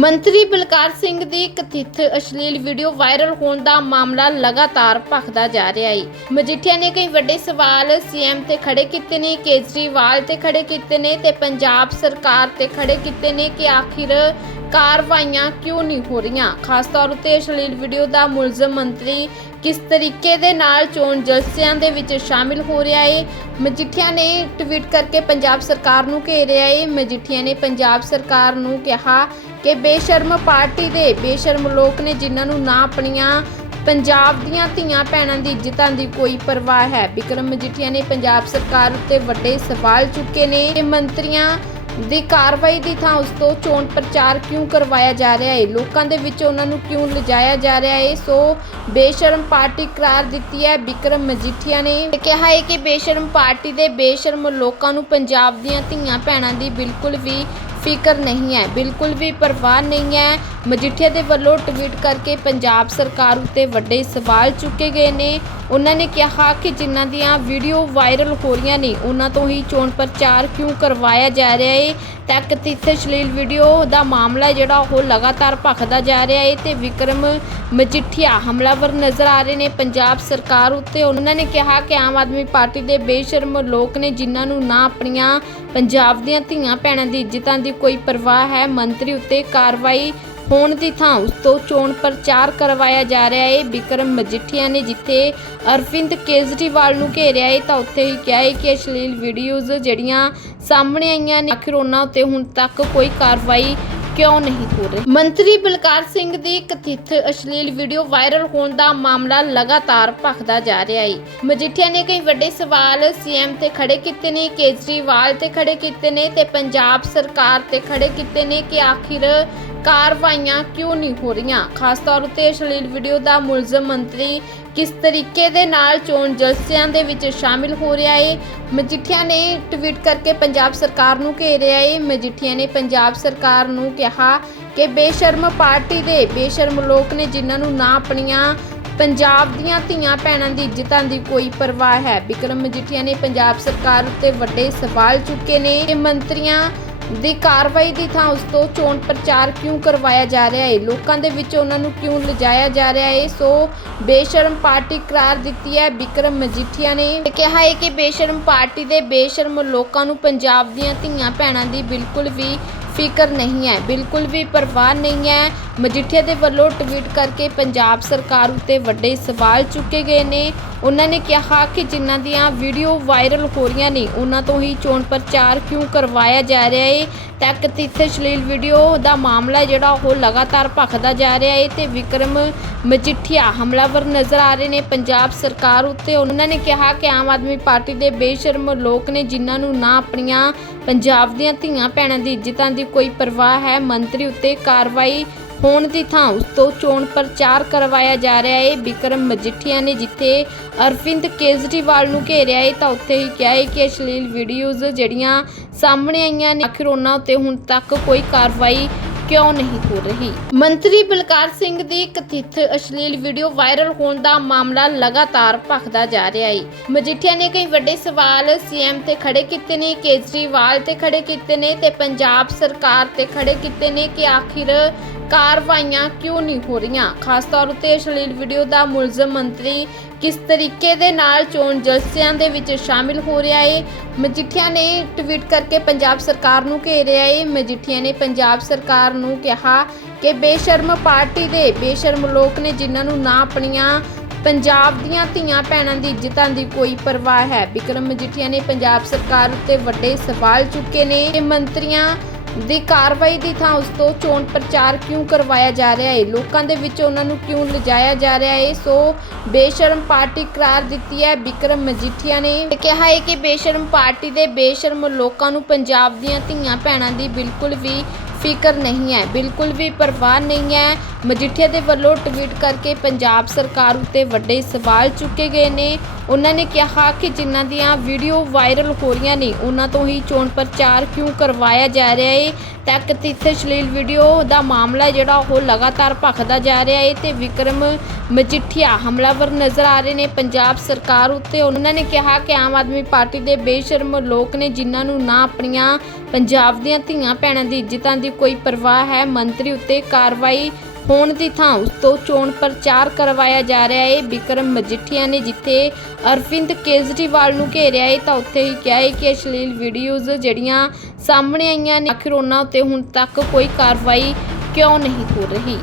ਮੰਤਰੀ ਬਲਕਾਰ ਸਿੰਘ ਦੀ ਕਥਿਤ ਅਸ਼ਲੀਲ ਵੀਡੀਓ ਵਾਇਰਲ ਹੋਣ ਦਾ ਮਾਮਲਾ ਲਗਾਤਾਰ ਭਖਦਾ ਜਾ ਰਿਹਾ ਹੈ ਮਜੀਠੀਆ ਨੇ ਕਈ ਵੱਡੇ ਸਵਾਲ ਸੀਐਮ ਤੇ ਖੜੇ ਕੀਤੇ ਨੇ, ਕੇਜਰੀਵਾਲ ਤੇ ਖੜੇ ਕੀਤੇ ਨੇ ਤੇ ਪੰਜਾਬ ਸਰਕਾਰ ਤੇ ਖੜੇ ਕੀਤੇ ਨੇ ਕਿ ਆਖਿਰ ਕਾਰਵਾਈਆਂ ਕਿਉਂ ਨਹੀਂ ਹੋ ਰਹੀਆਂ? ਖਾਸ ਤੌਰ ਉਤੇ ਅਸ਼ਲੀਲ ਵੀਡੀਓ ਦਾ ਮੁਲਜ਼ਮ ਮੰਤਰੀ ਕਿਸ ਤਰੀਕੇ ਦੇ ਨਾਲ ਚੋਣ ਜਲਸਿਆਂ ਦੇ ਵਿੱਚ ਸ਼ਾਮਿਲ ਹੋ ਰਿਹਾ ਏ? ਮਜੀਠੀਆ ਨੇ ਟਵੀਟ ਕਰਕੇ ਪੰਜਾਬ ਸਰਕਾਰ ਨੂੰ ਘੇਰਿਆ ਏ। ਮਜੀਠੀਆ ਨੇ ਪੰਜਾਬ ਸਰਕਾਰ ਨੂੰ ਕਿਹਾ ਕਿ ਬੇਸ਼ਰਮ ਪਾਰਟੀ ਦੇ ਬੇਸ਼ਰਮ ਲੋਕ ਨੇ ਜਿਨ੍ਹਾਂ ਨੂੰ ਨਾ ਆਪਣੀਆਂ ਪੰਜਾਬ ਦੀਆਂ ਧੀਆਂ ਭੈਣਾਂ ਦੀ ਇੱਜ਼ਤਾਂ ਦੀ ਕੋਈ ਪਰਵਾਹ ਹੈ। ਵਿਕਰਮ ਮਜੀਠੀਆ ਨੇ ਪੰਜਾਬ ਸਰਕਾਰ ਉੱਤੇ ਵੱਡੇ ਸਵਾਲ ਚੁੱਕੇ ਨੇ ਕਿ ਮੰਤਰੀਆਂ ਦੀ ਕਾਰਵਾਈ ਦੀ ਥਾਂ ਉਸ ਤੋਂ ਚੋਣ ਪ੍ਰਚਾਰ ਕਿਉਂ ਕਰਵਾਇਆ ਜਾ ਰਿਹਾ ਹੈ? ਲੋਕਾਂ ਦੇ ਵਿੱਚ ਉਹਨਾਂ ਨੂੰ ਕਿਉਂ ਲਿਜਾਇਆ ਜਾ ਰਿਹਾ ਹੈ? ਸੋ ਬੇਸ਼ਰਮ ਪਾਰਟੀ ਕਰਾਰ ਦਿੱਤੀ ਹੈ। ਵਿਕਰਮ ਮਜੀਠੀਆ ਨੇ ਕਿਹਾ ਹੈ ਕਿ ਬੇਸ਼ਰਮ ਪਾਰਟੀ ਦੇ ਬੇਸ਼ਰਮ ਲੋਕਾਂ ਨੂੰ ਪੰਜਾਬ ਦੀਆਂ ਧੀਆਂ ਭੈਣਾਂ ਦੀ ਬਿਲਕੁਲ ਵੀ ਫਿਕਰ ਨਹੀਂ ਹੈ। ਬਿਲਕੁਲ ਵੀ ਪਰਵਾਹ ਨਹੀਂ ਹੈ। ਮਜੀਠੀਆ ਦੇ ਵੱਲੋਂ ਟਵੀਟ ਕਰਕੇ ਪੰਜਾਬ ਸਰਕਾਰ ਉੱਤੇ ਵੱਡੇ ਸਵਾਲ ਚੁੱਕੇ ਗਏ ਨੇ। ਉਹਨਾਂ ਨੇ ਕਿਹਾ ਕਿ ਜਿਨ੍ਹਾਂ ਦੀਆਂ ਵੀਡੀਓ ਵਾਇਰਲ ਹੋ ਰਹੀਆਂ ਨੇ, ਉਹਨਾਂ ਤੋਂ ਹੀ ਚੋਣ ਪ੍ਰਚਾਰ ਕਿਉਂ ਕਰਵਾਇਆ ਜਾ ਰਿਹਾ ਹੈ ਤਾਂ ਕਥਿਤ ਅਸ਼ਲੀਲ ਵੀਡੀਓ ਦਾ ਮਾਮਲਾ ਜਿਹੜਾ ਉਹ ਲਗਾਤਾਰ ਭਖਦਾ ਜਾ ਰਿਹਾ ਹੈ ਤੇ ਵਿਕਰਮ ਮਜੀਠੀਆ ਹਮਲਾਵਰ ਨਜ਼ਰ ਆ ਰਹੇ ਨੇ ਪੰਜਾਬ ਸਰਕਾਰ ਉੱਤੇ। ਉਹਨਾਂ ਨੇ ਕਿਹਾ ਕਿ ਆਮ ਆਦਮੀ ਪਾਰਟੀ ਦੇ ਬੇਸ਼ਰਮ ਲੋਕ ਨੇ ਜਿਨ੍ਹਾਂ ਨੂੰ ਨਾ ਆਪਣੀਆਂ ਪੰਜਾਬ ਦੀਆਂ ਧੀਆਂ ਭੈਣਾਂ ਦੀ ਇੱਜ਼ਤਾਂ ਦੀ ਕੋਈ ਪਰਵਾਹ ਹੈ, ਮੰਤਰੀ ਉੱਤੇ ਕਾਰਵਾਈ ਹੋਣ ਦੀ ਥਾਂ ਉਸ ਤੋਂ ਚੋਣ ਪ੍ਰਚਾਰ ਕਰਵਾਇਆ ਜਾ ਰਿਹਾ ਹੈ। ਬਿਕਰਮ ਮਜੀਠੀਆ ਨੇ ਜਿੱਥੇ ਅਰਵਿੰਦ ਕੇਜਰੀਵਾਲ ਨੂੰ ਘੇਰਿਆ ਹੈ, ਤਾਂ ਉੱਥੇ ਹੀ ਕਿਹਾ ਹੈ ਕਿ ਅਸ਼ਲੀਲ ਵੀਡੀਓਜ਼ ਜਿਹੜੀਆਂ ਸਾਹਮਣੇ ਆਈਆਂ ਨੇ, ਆਖਿਰ ਉਹਨਾਂ ਉੱਤੇ ਹੁਣ ਤੱਕ ਕੋਈ ਕਾਰਵਾਈ ਕਿਉਂ ਨਹੀਂ ਹੋ ਰਹੀ? ਮੰਤਰੀ ਬਲਕਾਰ ਸਿੰਘ ਦੀ ਕਥਿਤ ਅਸ਼ਲੀਲ ਵੀਡੀਓ ਵਾਇਰਲ ਹੋਣ ਦਾ ਮਾਮਲਾ ਲਗਾਤਾਰ ਭਖਦਾ ਜਾ ਰਿਹਾ ਹੈ ਮਜੀਠੀਆ ਨੇ ਕਈ ਵੱਡੇ ਸਵਾਲ ਸੀਐਮ ਤੇ ਖੜੇ ਕੀਤੇ ਨੇ, ਕੇਜਰੀਵਾਲ ਤੇ ਖੜੇ ਕੀਤੇ ਨੇ ਤੇ ਪੰਜਾਬ ਸਰਕਾਰ ਤੇ ਖੜੇ ਕੀਤੇ ਨੇ ਕਿ ਆਖਿਰ ਕਾਰਵਾਈਆਂ ਕਿਉਂ ਨਹੀਂ ਹੋ ਰਹੀਆਂ? ਖਾਸ ਤੌਰ ਉਤੇ ਅਸ਼ਲੀਲ ਵੀਡੀਓ ਦਾ ਮੁਲਜ਼ਮ ਮੰਤਰੀ ਕਿਸ ਤਰੀਕੇ ਦੇ ਨਾਲ ਚੋਣ ਜਲਸਿਆਂ ਦੇ ਵਿੱਚ ਸ਼ਾਮਿਲ ਹੋ ਰਿਹਾ ਏ? ਮਜੀਠੀਆ ਨੇ ਟਵੀਟ ਕਰਕੇ ਪੰਜਾਬ ਸਰਕਾਰ ਨੂੰ ਘੇਰਿਆ ਏ। ਮਜੀਠੀਆ ਨੇ ਪੰਜਾਬ ਸਰਕਾਰ ਨੂੰ ਕਿਹਾ ਕਿ ਬੇਸ਼ਰਮ ਪਾਰਟੀ ਦੇ ਬੇਸ਼ਰਮ ਲੋਕ ਨੇ ਜਿਨ੍ਹਾਂ ਨੂੰ ਨਾ ਆਪਣੀਆਂ ਪੰਜਾਬ ਦੀਆਂ ਧੀਆਂ ਭੈਣਾਂ ਦੀ ਇੱਜ਼ਤਾਂ ਦੀ ਕੋਈ ਪਰਵਾਹ ਹੈ। ਵਿਕਰਮ ਮਜੀਠੀਆ ਨੇ ਪੰਜਾਬ ਸਰਕਾਰ ਉੱਤੇ ਵੱਡੇ ਸਵਾਲ ਚੁੱਕੇ ਨੇ। ਕਿ ਮੰਤਰੀਆਂ ਦੀ ਕਾਰਵਾਈ ਦੀ ਥਾਂ ਉਸ ਤੋਂ ਚੋਣ ਪ੍ਰਚਾਰ ਕਿਉਂ ਕਰਵਾਇਆ ਜਾ ਰਿਹਾ ਹੈ? ਲੋਕਾਂ ਦੇ ਵਿੱਚ ਉਹਨਾਂ ਨੂੰ ਕਿਉਂ ਲਿਜਾਇਆ ਜਾ ਰਿਹਾ ਹੈ? ਸੋ ਬੇਸ਼ਰਮ ਪਾਰਟੀ ਕਰਾਰ ਦਿੱਤੀ ਹੈ ਬਿਕਰਮ ਮਜੀਠੀਆ ਨੇ। ਕਿਹਾ ਹੈ ਕਿ ਬੇਸ਼ਰਮ ਪਾਰਟੀ ਦੇ ਬੇਸ਼ਰਮ ਲੋਕਾਂ ਨੂੰ ਪੰਜਾਬ ਦੀਆਂ ਧੀਆਂ ਭੈਣਾਂ ਦੀ ਬਿਲਕੁਲ ਵੀ ਫਿਕਰ ਨਹੀਂ ਹੈ। ਬਿਲਕੁਲ ਵੀ ਪਰਵਾਹ ਨਹੀਂ ਹੈ। ਮਜੀਠੀਆ ਦੇ ਵੱਲੋਂ ਟਵੀਟ ਕਰਕੇ ਪੰਜਾਬ ਸਰਕਾਰ ਉੱਤੇ ਵੱਡੇ ਸਵਾਲ ਚੁੱਕੇ ਗਏ ਨੇ। ਉਹਨਾਂ ਨੇ ਕਿਹਾ ਕਿ ਜਿਨ੍ਹਾਂ ਦੀਆਂ ਵੀਡੀਓ ਵਾਇਰਲ ਹੋ ਰਹੀਆਂ ਨੇ, ਉਹਨਾਂ ਤੋਂ ਹੀ ਚੋਣ ਪ੍ਰਚਾਰ ਕਿਉਂ ਕਰਵਾਇਆ ਜਾ ਰਿਹਾ ਹੈ ਤੱਕ ਕਥਿਤ ਅਸ਼ਲੀਲ ਵੀਡੀਓ ਦਾ ਮਾਮਲਾ ਜਿਹੜਾ ਉਹ ਲਗਾਤਾਰ ਭਖਦਾ ਜਾ ਰਿਹਾ ਹੈ ਤੇ ਵਿਕਰਮ ਮਜੀਠੀਆ ਹਮਲਾਵਰ ਨਜ਼ਰ ਆ ਰਹੇ ਨੇ। ਪੰਜਾਬ ਸਰਕਾਰ ਉੱਤੇ ਉਹਨਾਂ ਨੇ ਕਿਹਾ ਕਿ ਆਮ ਆਦਮੀ ਪਾਰਟੀ ਦੇ ਬੇਸ਼ਰਮ ਲੋਕ ਨੇ ਜਿਨ੍ਹਾਂ ਨੂੰ ਨਾ ਆਪਣੀਆਂ ਪੰਜਾਬ ਦੀਆਂ ਧੀਆਂ ਭੈਣਾਂ ਦੀ ਇੱਜ਼ਤਾਂ ਦੀ ਕੋਈ ਪਰਵਾਹ ਹੈ। ਮੰਤਰੀ ਉੱਤੇ ਕਾਰਵਾਈ ਹੋਣ ਦੀ ਥਾਂ ਉਸ ਤੋਂ ਚੋਣ ਪ੍ਰਚਾਰ ਕਰਵਾਇਆ ਜਾ ਰਿਹਾ ਹੈ। ਬਿਕਰਮ ਮਜੀਠੀਆ ਨੇ ਜਿੱਥੇ ਅਰਵਿੰਦ ਕੇਜਰੀਵਾਲ ਨੂੰ ਘੇਰਿਆ ਹੈ, ਤਾਂ ਉੱਥੇ ਹੀ ਕਿਹਾ ਹੈ ਕਿ ਅਸ਼ਲੀਲ ਵੀਡੀਓਜ਼ ਜਿਹੜੀਆਂ ਸਾਹਮਣੇ ਆਈਆਂ ਨੇ, ਆਖਿਰ ਉਹਨਾਂ ਉੱਤੇ ਹੁਣ ਤੱਕ ਕੋਈ ਕਾਰਵਾਈ ਕਿਉਂ ਨਹੀਂ ਹੋ ਰਹੀ? ਮੰਤਰੀ ਬਲਕਾਰ ਸਿੰਘ ਦੀ ਕਥਿਤ ਅਸ਼ਲੀਲ ਵੀਡੀਓ ਵਾਇਰਲ ਹੋਣ ਦਾ ਮਾਮਲਾ ਲਗਾਤਾਰ ਭਖਦਾ ਜਾ ਰਿਹਾ ਹੈ। ਮਜੀਠੀਆ ਨੇ ਕਈ ਵੱਡੇ ਸਵਾਲ ਸੀਐਮ ਤੇ ਖੜੇ ਕੀਤੇ ਨੇ, ਕੇਜਰੀਵਾਲ ਤੇ ਖੜੇ ਕੀਤੇ ਨੇ ਤੇ ਪੰਜਾਬ ਸਰਕਾਰ ਤੇ ਖੜੇ ਕੀਤੇ ਨੇ ਕਿ ਆਖਿਰ ਕਾਰਵਾਈਆਂ ਕਿਉਂ ਨਹੀਂ ਹੋ ਰਹੀਆਂ? ਖਾਸ ਤੌਰ ਉਤੇ ਅਸ਼ਲੀਲ ਵੀਡੀਓ ਦਾ ਮੁਲਜ਼ਮ ਮੰਤਰੀ ਕਿਸ ਤਰੀਕੇ ਦੇ ਨਾਲ ਚੋਣ ਜਲਸਿਆਂ ਦੇ ਵਿੱਚ ਸ਼ਾਮਿਲ ਹੋ ਰਿਹਾ ਹੈ ਮਜੀਠੀਆ ਨੇ ਟਵੀਟ ਕਰਕੇ ਪੰਜਾਬ ਸਰਕਾਰ ਨੂੰ ਘੇਰਿਆ ਏ। ਮਜੀਠੀਆ ਨੇ ਪੰਜਾਬ ਸਰਕਾਰ ਨੂੰ ਕਿਹਾ ਕਿ ਬੇਸ਼ਰਮ ਪਾਰਟੀ ਦੇ ਬੇਸ਼ਰਮ ਲੋਕ ਨੇ ਜਿਨ੍ਹਾਂ ਨੂੰ ਨਾ ਆਪਣੀਆਂ ਪੰਜਾਬ ਦੀਆਂ ਧੀਆਂ ਭੈਣਾਂ ਦੀ ਇੱਜ਼ਤਾਂ ਦੀ ਕੋਈ ਪਰਵਾਹ ਹੈ। ਵਿਕਰਮ ਮਜੀਠੀਆ ਨੇ ਪੰਜਾਬ ਸਰਕਾਰ ਉੱਤੇ ਵੱਡੇ ਸਵਾਲ ਚੁੱਕੇ ਨੇ ਕਿ ਮੰਤਰੀਆਂ ਦੀ ਕਾਰਵਾਈ ਦੀ ਥਾਂ ਉਸ ਤੋਂ ਚੋਣ ਪ੍ਰਚਾਰ ਕਿਉਂ ਕਰਵਾਇਆ ਜਾ ਰਿਹਾ ਹੈ? ਲੋਕਾਂ ਦੇ ਵਿੱਚ ਉਹਨਾਂ ਨੂੰ ਕਿਉਂ ਲਿਜਾਇਆ ਜਾ ਰਿਹਾ ਹੈ? ਸੋ ਬੇਸ਼ਰਮ ਪਾਰਟੀ ਕਰਾਰ ਦਿੱਤੀ ਹੈ ਵਿਕਰਮ ਮਜੀਠੀਆ ਨੇ। ਕਿਹਾ ਹੈ ਕਿ ਬੇਸ਼ਰਮ ਪਾਰਟੀ ਦੇ ਬੇਸ਼ਰਮ ਲੋਕਾਂ ਨੂੰ ਪੰਜਾਬ ਦੀਆਂ ਧੀਆਂ ਭੈਣਾਂ ਦੀ ਬਿਲਕੁਲ ਵੀ ਫਿਕਰ ਨਹੀਂ ਹੈ। ਬਿਲਕੁਲ ਵੀ ਪਰਵਾਹ ਨਹੀਂ ਹੈ। ਮਜੀਠੀਆ ਦੇ ਵੱਲੋਂ ਟਵੀਟ ਕਰਕੇ ਪੰਜਾਬ ਸਰਕਾਰ ਉੱਤੇ ਵੱਡੇ ਸਵਾਲ ਚੁੱਕੇ ਗਏ ਨੇ। ਉਹਨਾਂ ਨੇ ਕਿਹਾ ਕਿ ਜਿਨ੍ਹਾਂ ਦੀਆਂ ਵੀਡੀਓ ਵਾਇਰਲ ਹੋ ਰਹੀਆਂ ਨੇ, ਉਹਨਾਂ ਤੋਂ ਹੀ ਚੋਣ ਪ੍ਰਚਾਰ ਕਿਉਂ ਕਰਵਾਇਆ ਜਾ ਰਿਹਾ ਹੈ ਤੱਕ ਕਥਿਤ ਸ਼ਲੀਲ ਵੀਡੀਓ ਦਾ ਮਾਮਲਾ ਜਿਹੜਾ ਉਹ ਲਗਾਤਾਰ ਭਖਦਾ ਜਾ ਰਿਹਾ ਹੈ ਤੇ ਵਿਕਰਮ ਮਜੀਠੀਆ ਹਮਲਾਵਰ ਨਜ਼ਰ ਆ ਰਹੇ ਨੇ ਪੰਜਾਬ ਸਰਕਾਰ ਉੱਤੇ। ਉਹਨਾਂ ਨੇ ਕਿਹਾ ਕਿ ਆਮ ਆਦਮੀ ਪਾਰਟੀ ਦੇ ਬੇਸ਼ਰਮ ਲੋਕ ਨੇ ਜਿਨ੍ਹਾਂ ਨੂੰ ਨਾ ਆਪਣੀਆਂ ਪੰਜਾਬ ਦੀਆਂ ਧੀਆਂ ਭੈਣਾਂ ਦੀ ਇੱਜ਼ਤਾਂ ਦੀ ਕੋਈ ਪਰਵਾਹ ਹੈ, ਮੰਤਰੀ ਉੱਤੇ ਕਾਰਵਾਈ ਹੋਣ ਦੀ ਥਾਂ ਉਸ ਤੋਂ ਚੋਣ ਪ੍ਰਚਾਰ ਕਰਵਾਇਆ ਜਾ ਰਿਹਾ ਹੈ। ਬਿਕਰਮ ਮਜੀਠੀਆ ਨੇ ਜਿੱਥੇ ਅਰਵਿੰਦ ਕੇਜਰੀਵਾਲ ਨੂੰ ਘੇਰਿਆ ਹੈ, ਤਾਂ ਉੱਥੇ ਹੀ ਕਿਹਾ ਹੈ ਕਿ ਅਸ਼ਲੀਲ ਵੀਡੀਓਜ਼ ਜਿਹੜੀਆਂ ਸਾਹਮਣੇ ਆਈਆਂ ਨੇ, ਆਖਿਰ ਉਹਨਾਂ ਉੱਤੇ ਹੁਣ ਤੱਕ ਕੋਈ ਕਾਰਵਾਈ ਕਿਉਂ ਨਹੀਂ ਹੋ ਰਹੀ?